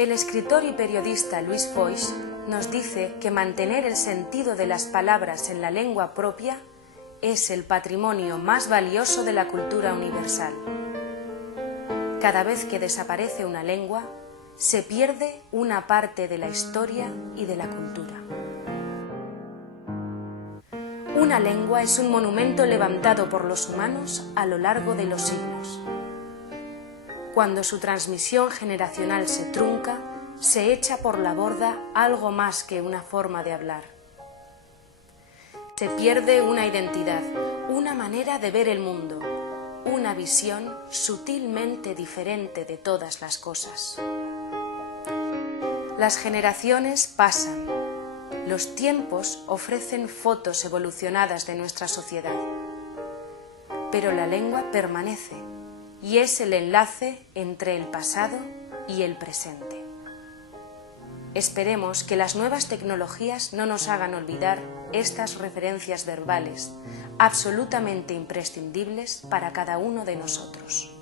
El escritor y periodista Luis Foix nos dice que mantener el sentido de las palabras en la lengua propia es el patrimonio más valioso de la cultura universal. Cada vez que desaparece una lengua, se pierde una parte de la historia y de la cultura. Una lengua es un monumento levantado por los humanos a lo largo de los siglos. Cuando su transmisión generacional se trunca, se echa por la borda algo más que una forma de hablar. Se pierde una identidad, una manera de ver el mundo, una visión sutilmente diferente de todas las cosas. Las generaciones pasan, los tiempos ofrecen fotos evolucionadas de nuestra sociedad, pero la lengua permanece y es el enlace entre el pasado y el presente. Esperemos que las nuevas tecnologías no nos hagan olvidar estas referencias verbales, absolutamente imprescindibles para cada uno de nosotros.